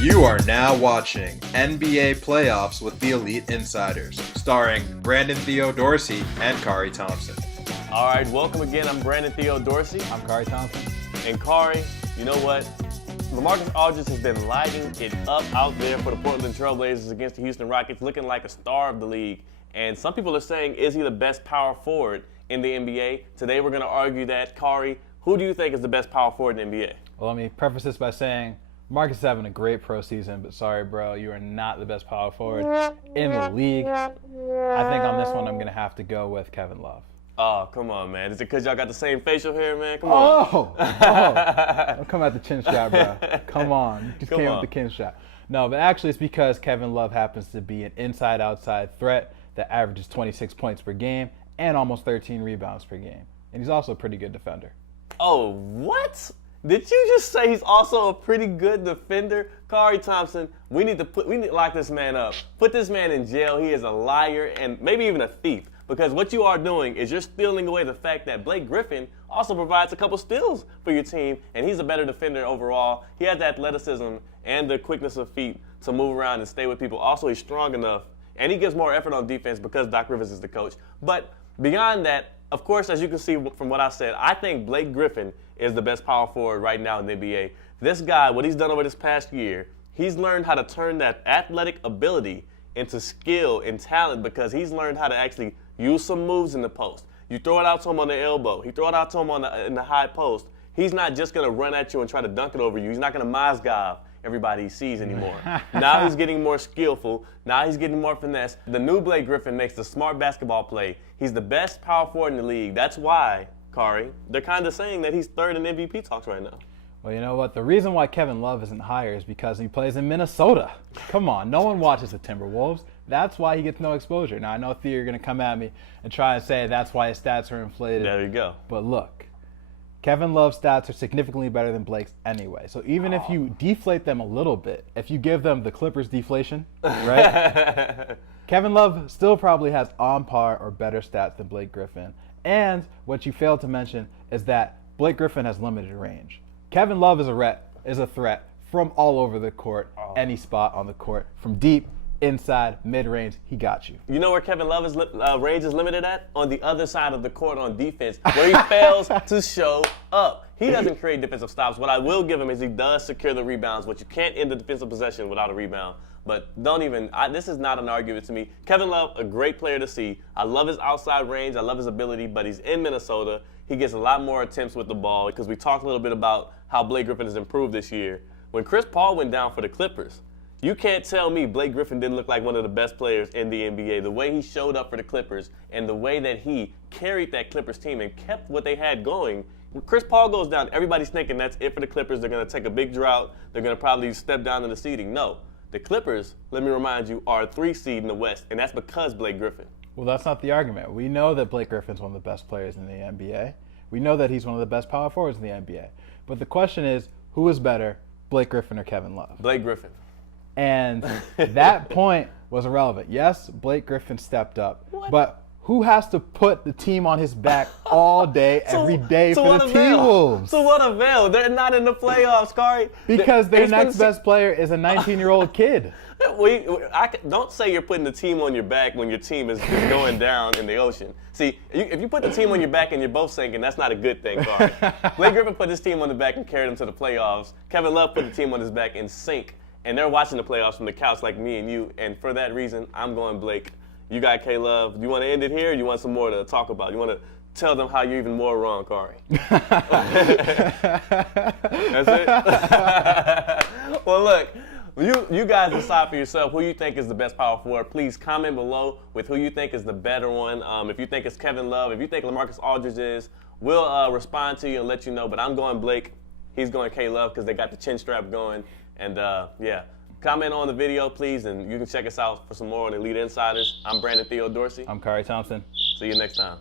You are now watching NBA Playoffs with the Elite Insiders, starring Brandon Theo Dorsey and Khari Thompson. All right, welcome again. I'm Brandon Theo Dorsey. I'm Khari Thompson. And Khari, you know what? LaMarcus Aldridge has been lighting it up out there for the Portland Trailblazers against the Houston Rockets, looking like a star of the league. And some people are saying, is he the best power forward in the NBA? Today we're going to argue that. Khari, who do you think is the best power forward in the NBA? Well, let me preface this by saying Marcus is having a great pro season, but sorry, bro, you are not the best power forward in the league. I think on this one I'm going to have to go with Kevin Love. Oh, come on, man. Is it because y'all got the same facial hair, man? Come on. Don't come at the chin strap, bro. Come on. You just came with the chin strap. No, but actually it's because Kevin Love happens to be an inside-outside threat that averages 26 points per game and almost 13 rebounds per game. And he's also a pretty good defender. Oh, what? Did you just say he's also a pretty good defender? Khari Thompson, we need to lock this man up. Put this man in jail. He is a liar and maybe even a thief. Because what you are doing is you're stealing away the fact that Blake Griffin also provides a couple steals for your team, and he's a better defender overall. He has the athleticism and the quickness of feet to move around and stay with people. Also, he's strong enough, and he gives more effort on defense because Doc Rivers is the coach. But beyond that, of course, as you can see from what I said, I think Blake Griffin is the best power forward right now in the NBA. This guy, what he's done over this past year, he's learned how to turn that athletic ability into skill and talent because he's learned how to actually use some moves in the post. You throw it out to him on the elbow. He throw it out to him in the high post. He's not just going to run at you and try to dunk it over you. He's not going to Mozgov everybody he sees anymore. Now he's getting more skillful. Now he's getting more finesse. The new Blake Griffin makes the smart basketball play. He's the best power forward in the league. That's why, Khari, they're kind of saying that he's third in MVP talks right now. Well, you know what? The reason why Kevin Love isn't higher is because he plays in Minnesota. Come on, no one watches the Timberwolves. That's why he gets no exposure. Now, I know, Theo, you're going to come at me and try and say that's why his stats are inflated. There you go. But look, Kevin Love's stats are significantly better than Blake's anyway. So even if you deflate them a little bit, if you give them the Clippers deflation, right? Kevin Love still probably has on par or better stats than Blake Griffin. And what you failed to mention is that Blake Griffin has limited range. Kevin Love is a threat from all over the court, any spot on the court, from deep, inside, mid-range, he got you. You know where Kevin Love's range is limited at? On the other side of the court on defense, where he fails to show up. He doesn't create defensive stops. What I will give him is he does secure the rebounds, but you can't end the defensive possession without a rebound. But this is not an argument to me. Kevin Love, a great player to see. I love his outside range. I love his ability, but he's in Minnesota. He gets a lot more attempts with the ball because we talked a little bit about how Blake Griffin has improved this year. When Chris Paul went down for the Clippers, you can't tell me Blake Griffin didn't look like one of the best players in the NBA. The way he showed up for the Clippers and the way that he carried that Clippers team and kept what they had going. When Chris Paul goes down, everybody's thinking that's it for the Clippers. They're going to take a big drought. They're going to probably step down in the seeding. No. The Clippers, let me remind you, are a 3 seed in the West, and that's because Blake Griffin. Well, that's not the argument. We know that Blake Griffin's one of the best players in the NBA. We know that he's one of the best power forwards in the NBA. But the question is, who is better, Blake Griffin or Kevin Love? Blake Griffin. And that point was irrelevant. Yes, Blake Griffin stepped up, but who has to put the team on his back all day, every day for the T-Wolves? So what avail? They're not in the playoffs, Khari. Because their next best player is a 19-year-old kid. Don't say you're putting the team on your back when your team is going down in the ocean. See, if you put the team on your back and you're both sinking, that's not a good thing, Khari. Blake Griffin put his team on the back and carried them to the playoffs. Kevin Love put the team on his back and sank. And they're watching the playoffs from the couch like me and you. And for that reason, I'm going Blake. You got K-Love. Do you want to end it here or do you want some more to talk about? You want to tell them how you're even more wrong, Khari? That's it? Well, look, you guys decide for yourself who you think is the best power forward. Please comment below with who you think is the better one. If you think it's Kevin Love, if you think LaMarcus Aldridge is, we'll respond to you and let you know. But I'm going Blake. He's going K-Love because they got the chin strap going. And, yeah, comment on the video, please, and you can check us out for some more on Elite Insiders. I'm Brandon Theo Dorsey. I'm Khari Thompson. See you next time.